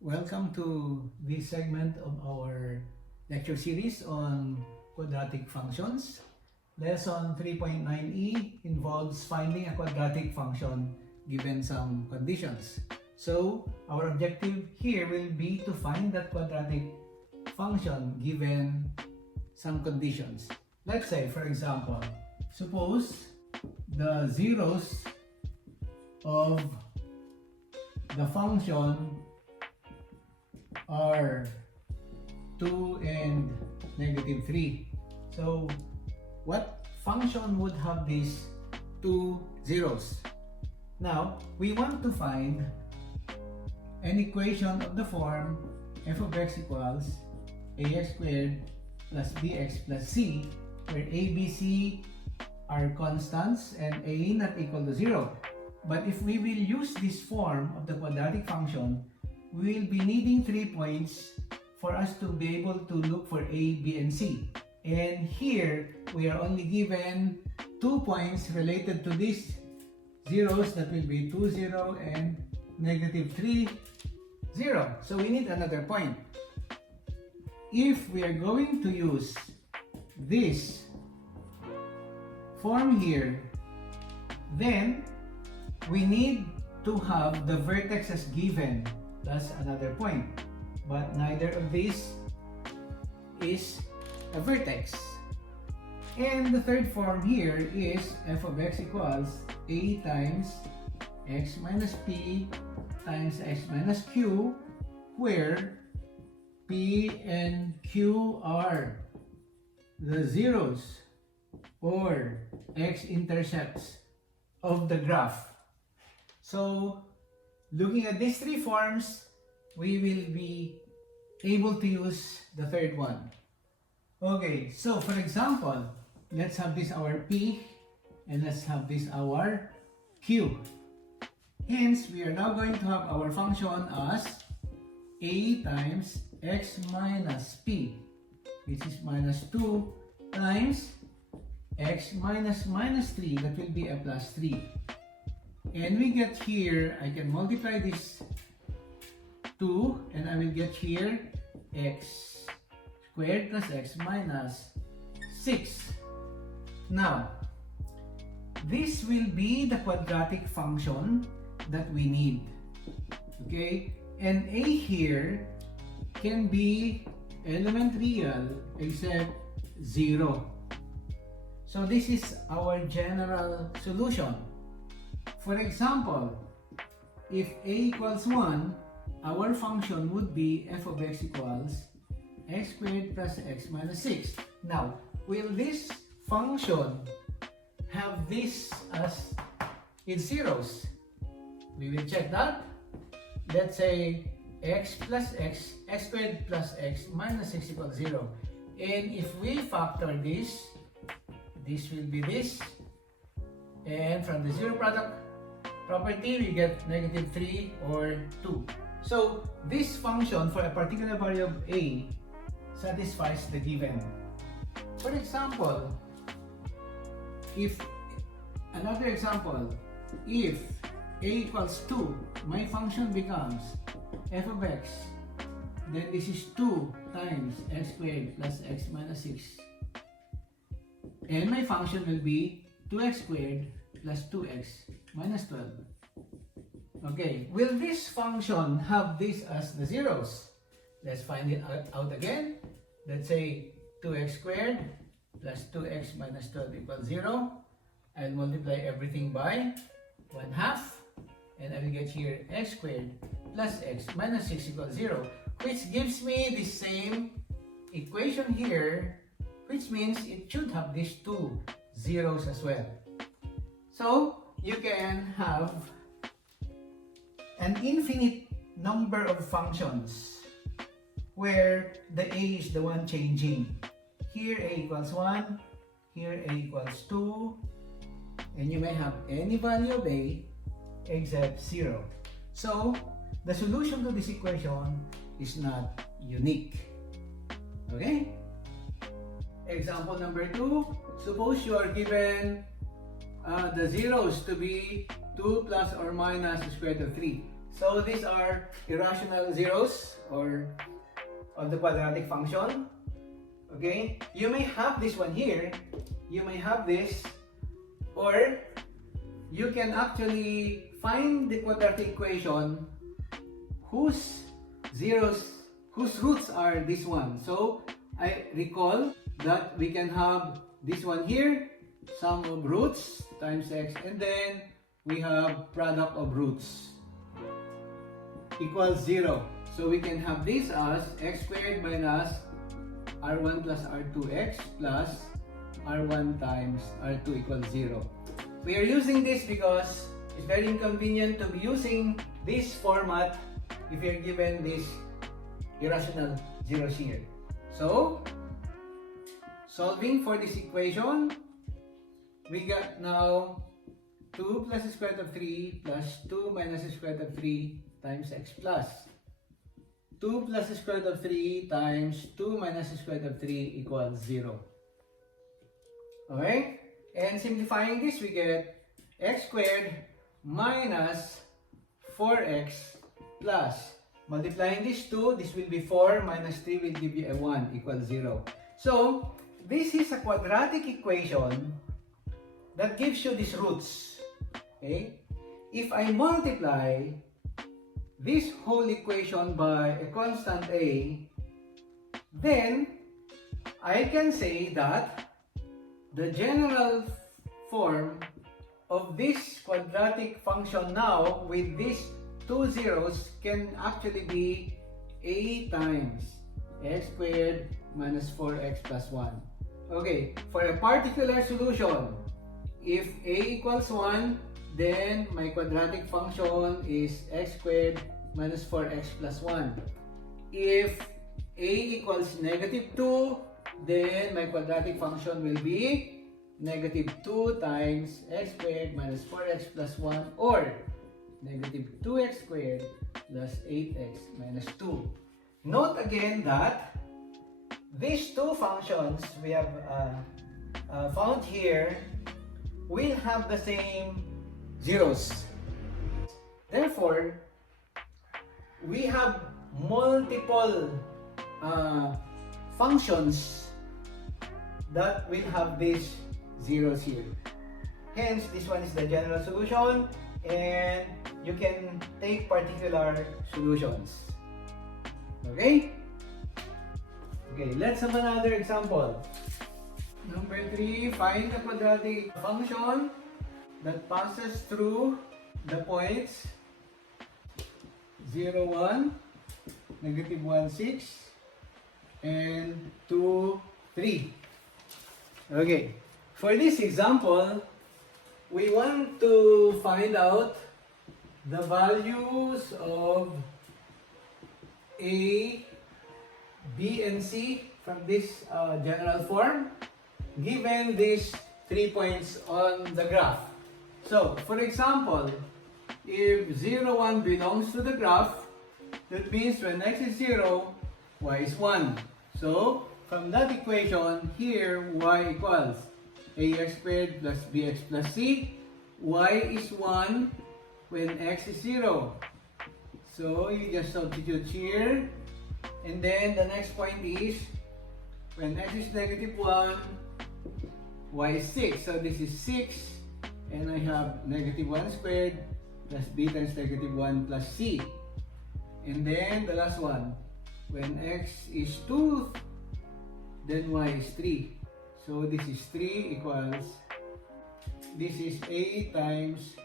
Welcome to this segment of our lecture series on quadratic functions. Lesson 3.9e involves finding a quadratic function given some conditions. So, our objective here will be to find that quadratic function given some conditions. Let's say, for example, suppose the zeros of the function are 2 and -3. So, what function would have these two zeros? Now, we want to find an equation of the form f of x equals ax squared plus bx plus c, where a, b, c are constants and a not equal to 0. But if we will use this form of the quadratic function, we will be needing 3 points for us to be able to look for a, b, and c. And here, we are only given 2 points related to these zeros, that will be 2, 0 and -3, 0. So we need another point. If we are going to use this form here, then we need to have the vertex as given plus another point, but neither of these is a vertex. And the third form here is f of x equals a times x minus p times x minus q, where p and q are the zeros or x-intercepts of the graph. So, looking at these three forms, we will be able to use the third one. Okay, so for example, let's have this our P and let's have this our Q. Hence, we are now going to have our function as a times x minus p, which is minus 2 times x minus -3, that will be a plus 3. And we get here, I can multiply this 2 and I will get here x squared plus x minus 6. Now, this will be the quadratic function that we need. Okay? And a here can be element real except 0. So this is our general solution. For example, if a equals 1, our function would be f of x equals x squared plus x minus 6. Now, will this function have this as its zeros? We will check that. Let's say x plus x squared plus x minus 6 equals 0. And if we factor this, this will be this. And from the zero product property, we get -3 or 2. So, this function for a particular variable a satisfies the given. For example, if another example, if a equals 2, my function becomes f of x, then this is 2 times x squared plus x minus 6. And my function will be 2x squared plus 2x minus 12. Okay, will this function have this as the zeros? Let's find it out again. Let's say 2x squared plus 2x minus 12 equals 0. I'll multiply everything by 1/2. And I will get here x squared plus x minus 6 equals 0. Which gives me the same equation here, which means it should have these two zeros as well. So, you can have an infinite number of functions where the a is the one changing. Here a equals 1, here a equals 2, and you may have any value of a except 0. So, the solution to this equation is not unique. Okay? Example number 2, suppose you are given the zeros to be 2 plus or minus the square root of 3. So these are irrational zeros or of the quadratic function. Okay, you may have this one here, you may have this, or you can actually find the quadratic equation whose roots are this one. So I recall that we can have this one here, sum of roots times x, and then we have product of roots equals 0. So we can have this as x squared minus r1 plus r2x plus r1 times r2 equals 0. We are using this because it's very inconvenient to be using this format if you're given this irrational zeros here. So, solving for this equation, we got now 2 plus the square root of 3 plus 2 minus the square root of 3 times x plus 2 plus the square root of 3 times 2 minus the square root of 3 equals 0. Okay? And simplifying this, we get x squared minus 4x plus, multiplying these two, this will be 4 minus 3 will give you a 1 equals 0. So, this is a quadratic equation that gives you these roots. Okay? If I multiply this whole equation by a constant a, then I can say that the general form of this quadratic function now with these two zeros can actually be a times x squared minus 4x plus 1. Okay, for a particular solution, if a equals 1, then my quadratic function is x squared minus 4x plus 1. If a equals negative 2, then my quadratic function will be negative 2 times x squared minus 4x plus 1, or negative 2x squared plus 8x minus 2. Note again that these two functions we have found here will have the same zeros. Therefore, we have multiple functions that will have these zeros here. Hence, this one is the general solution, and you can take particular solutions. Okay? Okay, let's have another example. Number 3, find the quadratic function that passes through the points 0, 1, negative 1, 6, and 2, 3. Okay, for this example, we want to find out the values of A, B, and C from this general form given these 3 points on the graph. So, for example, if 0, 1 belongs to the graph, that means when x is 0, y is 1. So, from that equation, here y equals ax squared plus bx plus c. Y is 1 when x is 0. So, you just substitute here. And then the next point is when x is negative 1, y is 6. So, this is 6. And I have negative 1 squared plus b times negative 1 plus c. And then the last one, when x is 2, then y is 3. So this is 3 equals, this is a times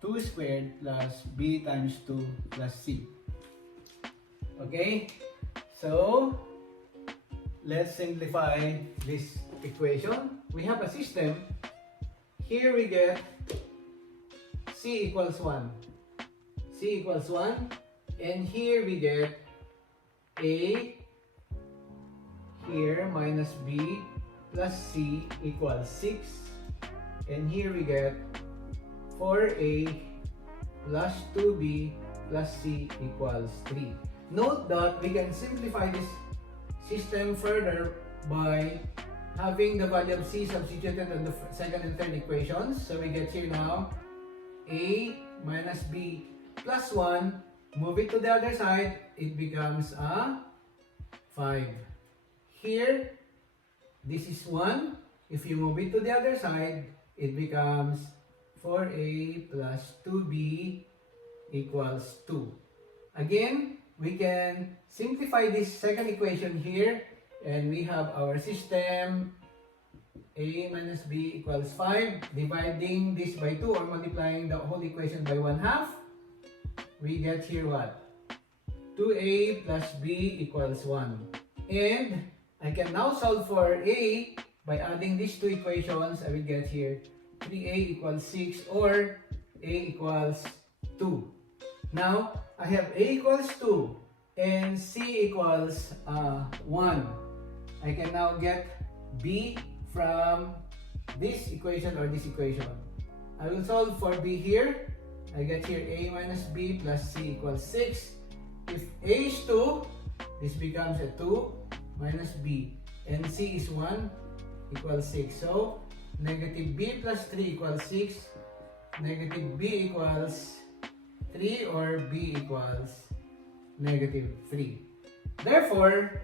2 squared plus b times 2 plus c. Okay, so let's simplify this equation. We have a system. Here we get c equals 1. C equals 1. And here we get a here minus b plus c equals 6. And here we get 4a plus 2b plus c equals 3. Note that we can simplify this system further by having the value of c substituted in the second and third equations. So we get here now a minus b plus 1, move it to the other side, it becomes a 5. Here, this is 1. If you move it to the other side, it becomes 4a plus 2b equals 2. Again, we can simplify this second equation here, and we have our system a minus b equals 5. Dividing this by 2 or multiplying the whole equation by 1/2, we get here what? 2a plus b equals 1. And I can now solve for a by adding these two equations. I will get here 3a equals 6 or a equals 2. Now, I have a equals 2 and c equals 1. I can now get b from this equation or this equation. I will solve for b here. I get here a minus b plus c equals 6. If a is 2, this becomes a 2 minus b. And c is 1 equals 6. So, negative b plus 3 equals 6. Negative b equals 3 or b equals negative 3. Therefore,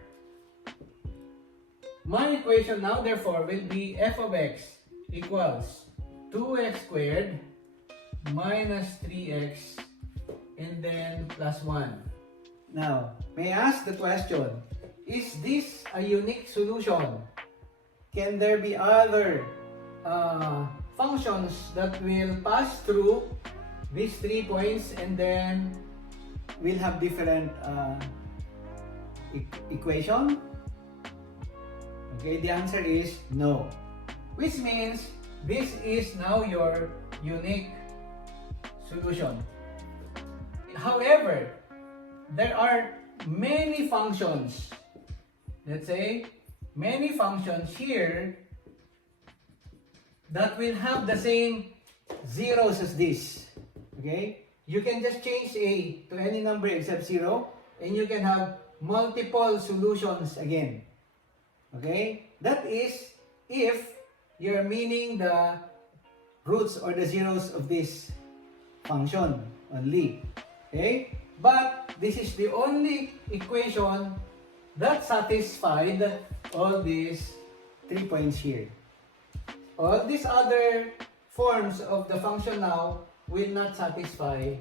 my equation now therefore will be f of x equals 2x squared minus 3x and then plus 1. Now, may I ask the question, is this a unique solution? Can there be other functions that will pass through these 3 points and then we'll have different equation? Okay, the answer is no. Which means this is now your unique solution. However, there are many functions. Let's say, many functions here that will have the same zeros as this. Okay? You can just change a to any number except 0 and you can have multiple solutions again. Okay? That is if you're meaning the roots or the zeros of this function only. Okay? But this is the only equation that satisfied all these 3 points here. All these other forms of the function now will not satisfy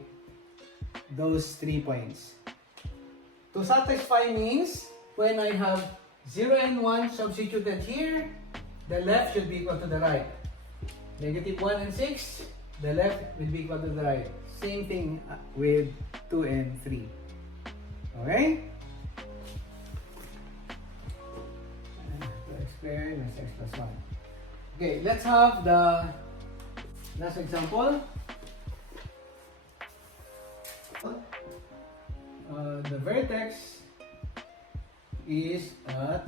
those 3 points. To satisfy means when I have 0 and 1 substituted here, the left should be equal to the right. Negative 1 and 6, the left will be equal to the right. Same thing with 2 and 3. Okay? X squared minus x plus 1. Okay, let's have the last example. The vertex is at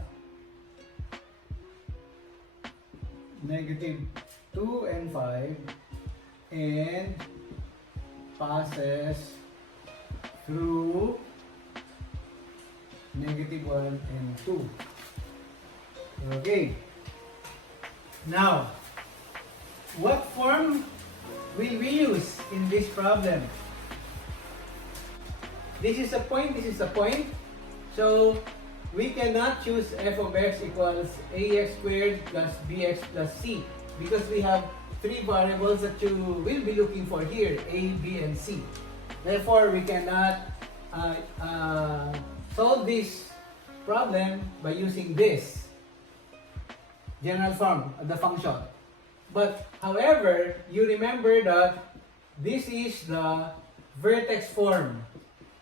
negative 2 and 5 and passes through negative 1 and 2. Okay. Now, what form will we use in this problem? This is a point, this is a point. So, we cannot choose f of x equals ax squared plus bx plus c because we have 3 variables that you will be looking for here, a, b, and c. Therefore, we cannot solve this problem by using this general form of the function. But, however, you remember that this is the vertex form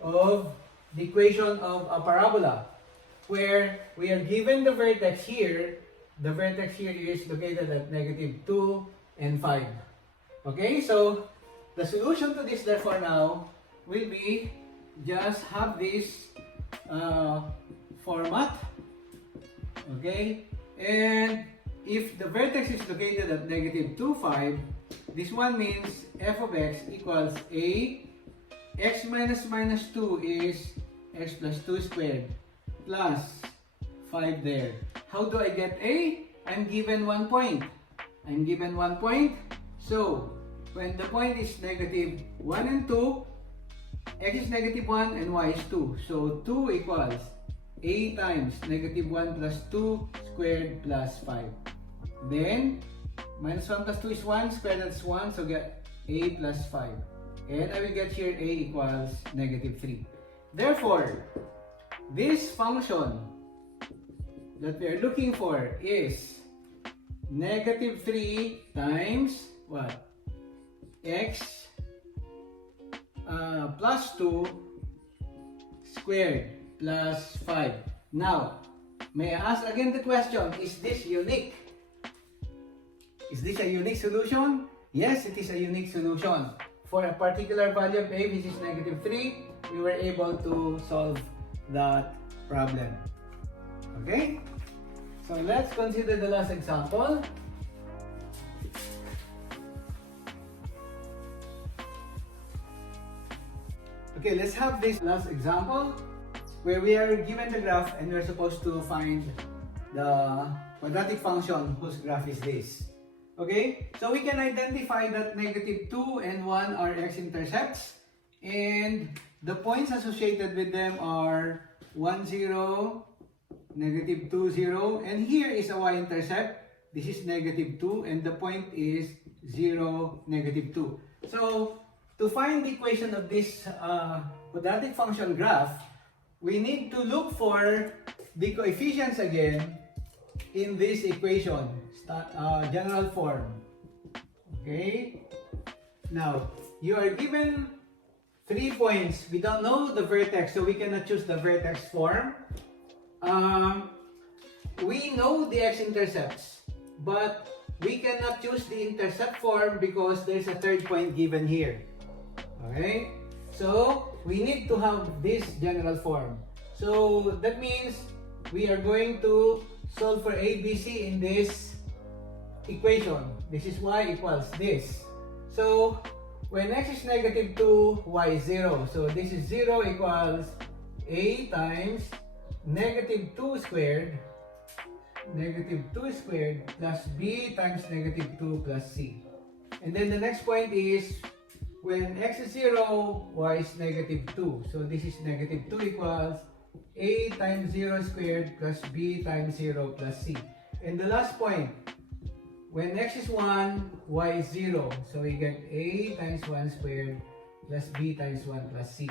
of the equation of a parabola, where we are given the vertex here. The vertex here is located at negative 2 and 5. Okay, so the solution to this therefore now will be just have this format. Okay, and if the vertex is located at negative 2, 5, this one means f of x equals a x minus minus 2 is x plus 2 squared plus 5 there. How do I get a? I'm given 1 point. I'm given 1 point. So, when the point is negative 1 and 2, x is negative 1 and y is 2. So 2 equals a times negative 1 plus 2 squared plus 5. Then minus 1 plus 2 is 1, square that's 1, so get a plus 5. And I will get here a equals negative 3. Therefore, this function that we are looking for is negative 3 times what? X plus 2 squared plus 5. Now, may I ask again the question, is this unique? Is this a unique solution? Yes, it is a unique solution. For a particular value of a, which is negative 3, we were able to solve that problem. Okay? So let's consider the last example. Okay, let's have this last example where we are given the graph and we're supposed to find the quadratic function whose graph is this. Okay, so we can identify that negative 2 and 1 are x-intercepts, and the points associated with them are 1, 0, negative 2, 0, and here is a y-intercept. This is negative 2, and the point is 0, negative 2. So, to find the equation of this quadratic function graph, we need to look for the coefficients again in this equation, general form. Okay? Now, you are given 3 points. We don't know the vertex, so we cannot choose the vertex form. We know the x-intercepts, but we cannot choose the intercept form because there's a third point given here. Okay? So, we need to have this general form. So, that means we are going to solve for a, b, c in this equation. This is y equals this. So, when x is negative 2, y is 0. So, this is 0 equals a times negative 2 squared plus b times negative 2 plus c. And then the next point is when x is 0, y is negative 2. So, this is negative 2 equals a times 0 squared plus b times 0 plus c. And the last point, when x is 1, y is 0. So we get a times 1 squared plus b times 1 plus c.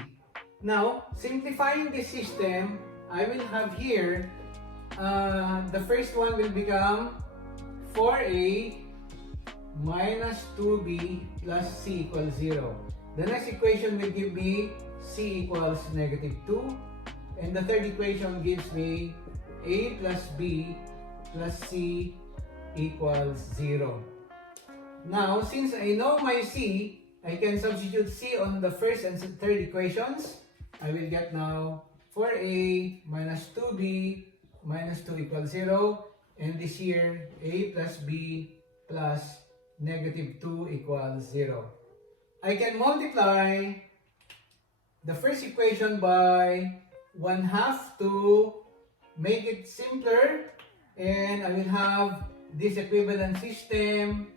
Now, simplifying this system, I will have here, the first one will become 4a minus 2b plus c equals 0. The next equation will give me c equals negative 2. And the third equation gives me a plus b plus c equals 0. Now, since I know my c, I can substitute c on the first and third equations. I will get now 4a minus 2b minus 2 equals 0. And this here, a plus b plus negative 2 equals 0. I can multiply the first equation by 1/2 to make it simpler, and I will have this equivalent system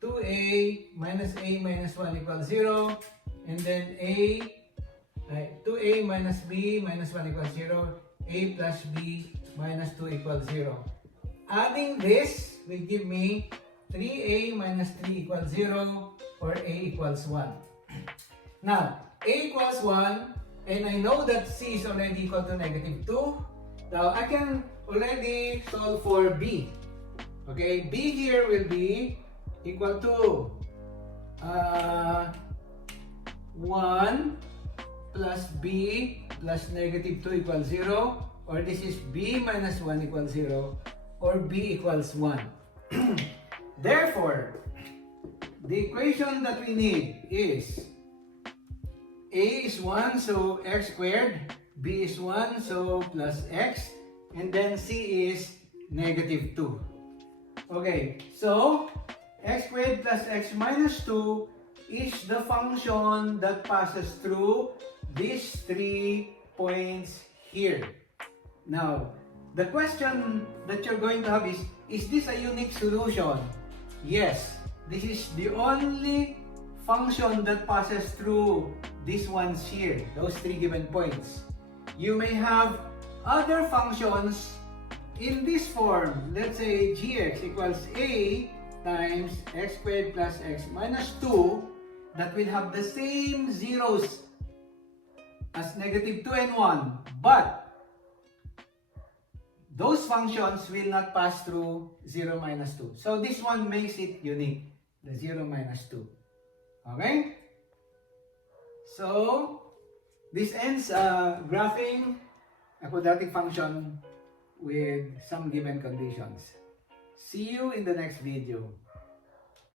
2a minus 1 equals 0, and then 2a minus b minus 1 equals 0, a plus b minus 2 equals 0. Adding this will give me 3a minus 3 equals 0, or a equals 1. Now, a equals 1, and I know that c is already equal to negative 2. Now, I can already solve for b. Okay, b here will be equal to 1 plus b plus negative 2 equals 0, or this is b minus 1 equals 0, or b equals 1. Therefore, the equation that we need is a is 1, so x squared, b is 1, so plus x, and then c is negative 2. Okay, so x squared plus x minus 2 is the function that passes through these 3 points here. Now, the question that you're going to have is this a unique solution? Yes, this is the only function that passes through these ones here, those three given points. You may have other functions in this form. Let's say gx equals a times x squared plus x minus 2 that will have the same zeros as negative 2 and 1, but those functions will not pass through 0 minus 2. So this one makes it unique, the 0 minus 2. Okay? So this ends graphing a quadratic function with some given conditions. See you in the next video.